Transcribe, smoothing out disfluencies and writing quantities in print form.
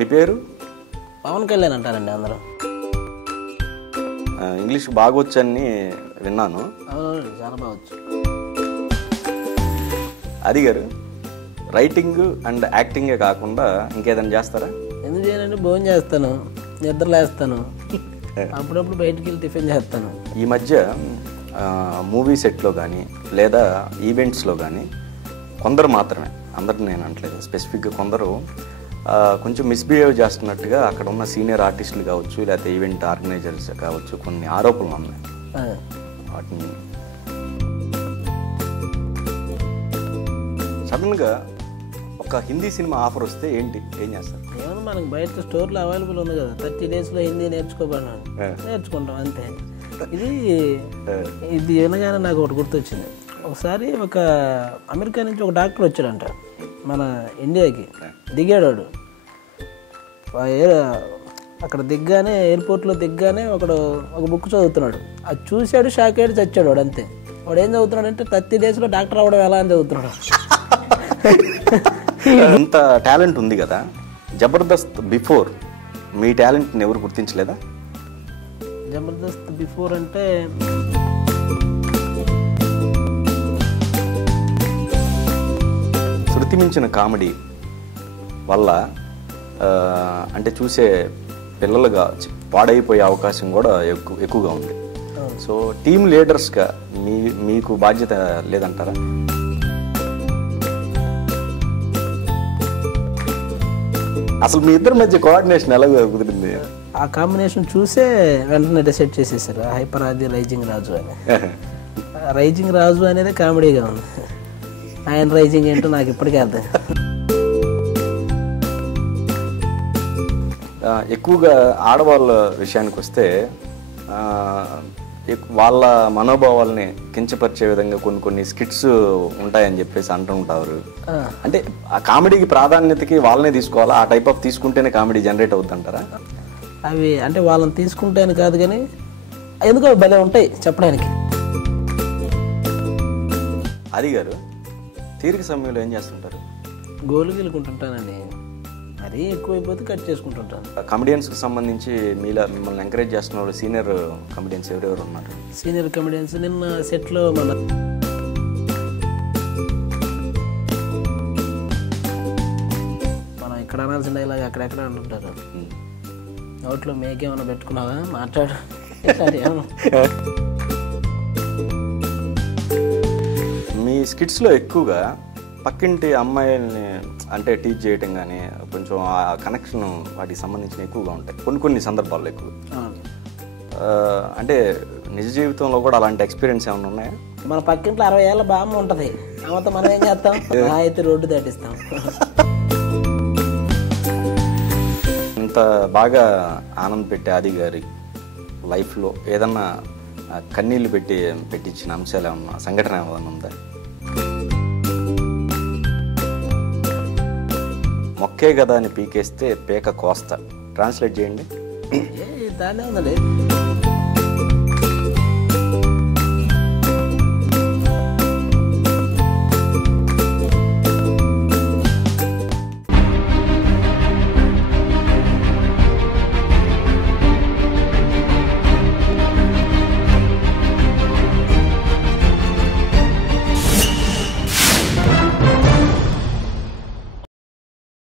మీ పేరు? పవన్ కళ్యాణ్ అంటారండి అందరూ. ఇంగ్లీష్ బాగా వచ్చని విన్నాను. అవునండి, చాలా బాగొచ్చు. అది గారు, రైటింగ్ అండ్ యాక్టింగే కాకుండా ఇంకేదైనా చేస్తారా? ఎందుకు చేయనండి, భోజనం చేస్తాను, నిద్రలేస్తాను, అప్పుడప్పుడు బయటికి వెళ్ళి టిఫిన్ చేస్తాను. ఈ మధ్య మూవీ సెట్లో కానీ లేదా ఈవెంట్స్లో కానీ కొందరు మాత్రమే, అందరిని నేను అనట్లేదు, స్పెసిఫిక్గా కొందరు కొంచెం మిస్బిహేవ్ చేస్తున్నట్టుగా అక్కడ ఉన్న సీనియర్ ఆర్టిస్టులు కావచ్చు లేకపోతే ఈవెంట్ ఆర్గనైజర్స్ కావచ్చు కొన్ని ఆరోపణలు ఉన్నాయి. వాటిని సడన్గా ఒక హిందీ సినిమా ఆఫర్ వస్తే ఏం చేస్తారు? ఏమన్నా మనకి బయట స్టోర్లో అవైలబుల్ ఉంది కదా, 30 daysలో హిందీ నేర్చుకోబడినాను, నేర్చుకుంటాం అంతే. ఇది వినగానే నాకు ఒకటి గుర్తొచ్చింది. ఒకసారి ఒక అమెరికా నుంచి ఒక డాక్టర్ వచ్చాడంట మన ఇండియాకి, దిగాడు. అక్కడ దిగ్గానే, ఎయిర్పోర్ట్లో దిగ్గానే ఒక బుక్ చదువుతున్నాడు. అది చూశాడు, షాక్ అయ్యాడు, చచ్చాడు వాడు. అంతే. వాడు ఏం చదువుతున్నాడు అంటే 30 daysలో డాక్టర్ అవ్వడం ఎలా అని చదువుతున్నాడు. అంత టాలెంట్ ఉంది కదా, జబర్దస్త్ బిఫోర్ మీ టాలెంట్ని ఎవరు గుర్తించలేదా? జబర్దస్త్ బిఫోర్ అంటే శృతి మించిన కామెడీ వల్ల అంటే చూసే పిల్లలుగా పాడైపోయే అవకాశం కూడా ఎక్కువగా ఉంది. సో టీమ్ లీడర్స్గా మీకు బాధ్యత లేదంటారా? అసలు మీ ఇద్దరి మధ్య కోఆర్డినేషన్ ఎలా కుదిరింది? ఆ కాంబినేషన్ చూసే వెంటనే డిసైడ్ చేసేసారు, హైపర్ ఆది రైజింగ్ రాజు అని. రైజింగ్ రాజు అనేది కామెడీగా ఉంది, ఆయన రైజింగ్ ఏంటో నాకు ఇప్పటికే అర్థం. ఎక్కువగా ఆడవాళ్ళ విషయానికి వస్తే వాళ్ళ మనోభావాల్ని కించపరిచే విధంగా కొన్ని స్కిట్స్ ఉంటాయని చెప్పేసి అంటూ ఉంటారు. అంటే ఆ కామెడీకి ప్రాధాన్యతకి వాళ్ళనే తీసుకోవాలా, ఆ టైప్ ఆఫ్ తీసుకుంటేనే కామెడీ జనరేట్ అవుతుంది అంటారా? అవి అంటే వాళ్ళని తీసుకుంటేనే కాదు కానీ ఎందుకో భలే ఉంటాయి చెప్పడానికి. అది గారు, తీరిక సమయంలో ఏం చేస్తుంటారు? గోలు గెలుకుంటుంటానండి, మరీ ఎక్కువైపోతే కట్ చేసుకుంటుంటాను. కమెడియన్స్కి సంబంధించి మిమ్మల్ని ఎంకరేజ్ చేస్తున్న వాళ్ళు సీనియర్ కమెడియన్స్ ఎవరెవరు ఉన్నారు? సీనియర్ కమెడియన్స్ నిన్న సెట్లో మనం ఇక్కడ అనాల్సిన డైలాగ్ అక్కడెక్కడ అంటుంటారు. నోట్లో మేకేమైనా పెట్టుకున్నావా, మాట్లాడు. మీ స్కిట్స్లో ఎక్కువగా పక్కింటి అమ్మాయిల్ని అంటే టీచ్ చేయటం కానీ కొంచెం ఆ కనెక్షన్ వాటికి సంబంధించిన ఎక్కువగా ఉంటాయి కొన్ని సందర్భాల్లో ఎక్కువ. అంటే నిజ జీవితంలో కూడా అలాంటి ఎక్స్పీరియన్స్ ఏమైనా ఉన్నాయా? మన పక్కింట్లో 60 ఏళ్ళ బామ్మ ఉంటుంది, ఆమెతో మనం ఏం చేస్తాం, అయితే రోడ్డు దాటిస్తాం. ఇంత బాగా ఆనంద్ పెట్టే ఆది గారి లైఫ్లో ఏదన్నా కన్నీళ్ళు పెట్టించిన అంశాలు ఏమన్నా, సంఘటన ఏమన్నా ఉందా? మొక్కే కదా అని పీకేస్తే పేక కోస్తా, ట్రాన్స్లేట్ చేయండి. దాన్నే ఉందండి.